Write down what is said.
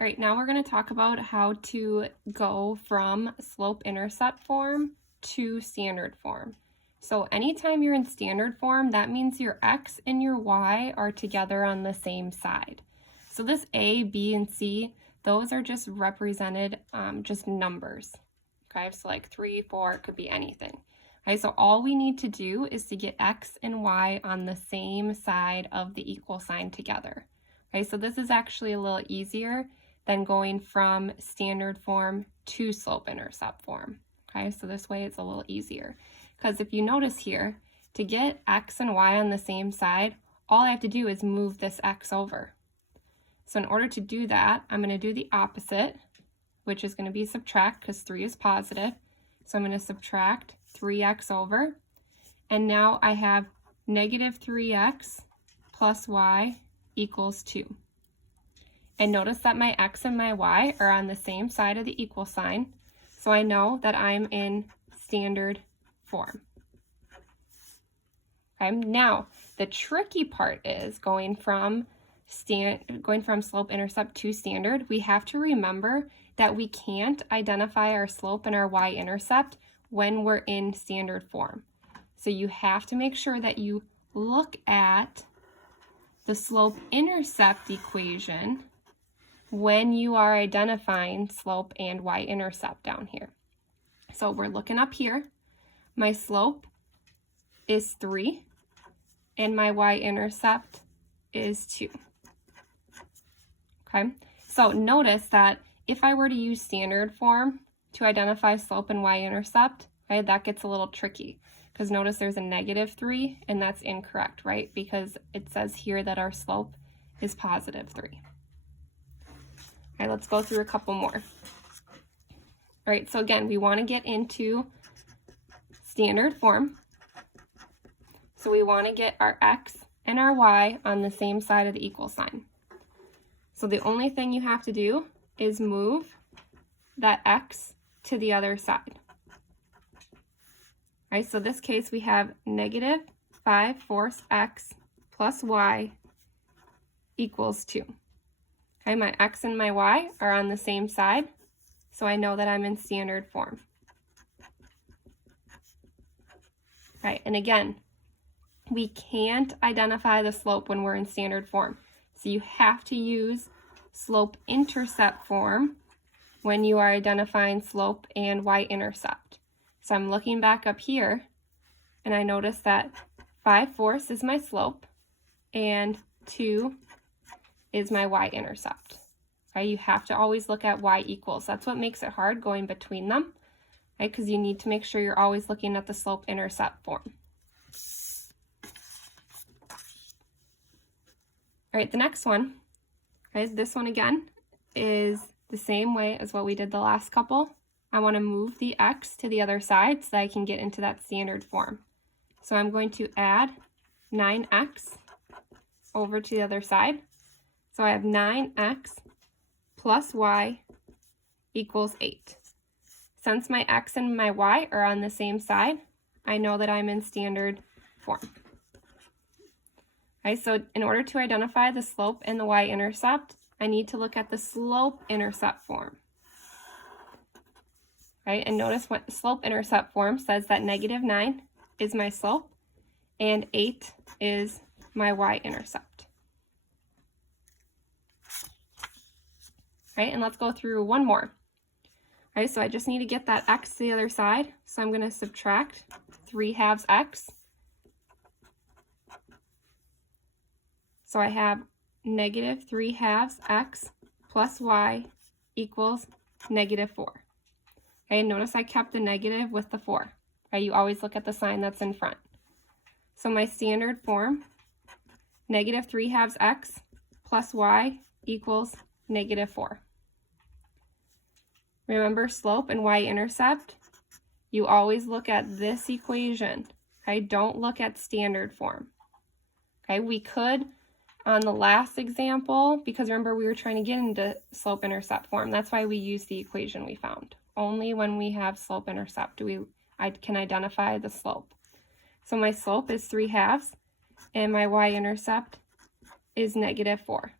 All right, now we're going to talk about how to go from slope-intercept form to standard form. So anytime you're in standard form, that means your x and your y are together on the same side. So this a, b, and c, those are just represented just numbers. Okay, so like 3, 4, it could be anything. Okay, so all we need to do is to get x and y on the same side of the equal sign together. Okay, so this is actually a little easier than going from standard form to slope-intercept form. Okay, so this way it's a little easier. Because if you notice here, to get x and y on the same side, all I have to do is move this x over. So in order to do that, I'm going to do the opposite, which is going to be subtract because 3 is positive. So I'm going to subtract 3x over. And now I have negative 3x plus y equals 2. And notice that my x and my y are on the same side of the equal sign, so I know that I'm in standard form. Okay, now the tricky part is going from slope-intercept to standard. We have to remember that we can't identify our slope and our y-intercept when we're in standard form. So you have to make sure that you look at the slope-intercept equation when you are identifying slope and y-intercept down here. So we're looking up here. My slope is 3 and my y-intercept is 2. Okay, so notice that if I were to use standard form to identify slope and y-intercept, okay, that gets a little tricky because notice there's a negative 3 and that's incorrect, right? Because it says here that our slope is positive 3. All right, let's go through a couple more. All right, so again, we want to get into standard form. So we want to get our x and our y on the same side of the equal sign. So the only thing you have to do is move that x to the other side. All right, so in this case, we have negative 5/4 x plus y equals 2. Okay, my x and my y are on the same side, so I know that I'm in standard form. Right, and again, we can't identify the slope when we're in standard form. So you have to use slope-intercept form when you are identifying slope and y-intercept. So I'm looking back up here, and I notice that 5/4 is my slope, and 2 is my y-intercept. Okay, you have to always look at y equals. That's what makes it hard going between them, right? Because you need to make sure you're always looking at the slope-intercept form. All right, the next one, okay, this one again is the same way as what we did the last couple. I want to move the x to the other side so that I can get into that standard form. So I'm going to add 9x over to the other side. So I have 9x plus y equals 8. Since my x and my y are on the same side, I know that I'm in standard form. Okay, so in order to identify the slope and the y-intercept, I need to look at the slope-intercept form. Okay, and notice what the slope-intercept form says that negative 9 is my slope and 8 is my y-intercept. Right, and let's go through one more. All right, so I just need to get that x to the other side. So I'm going to subtract 3/2 x. So I have negative 3/2 x plus y equals negative 4. Okay, notice I kept the negative with the 4. Okay, you always look at the sign that's in front. So my standard form, negative 3/2 x plus y equals negative 4. Remember slope and y-intercept? You always look at this equation, okay? Don't look at standard form. Okay, we could on the last example, because remember we were trying to get into slope-intercept form. That's why we use the equation we found. Only when we have slope-intercept I can identify the slope. So my slope is 3/2 and my y-intercept is negative 4.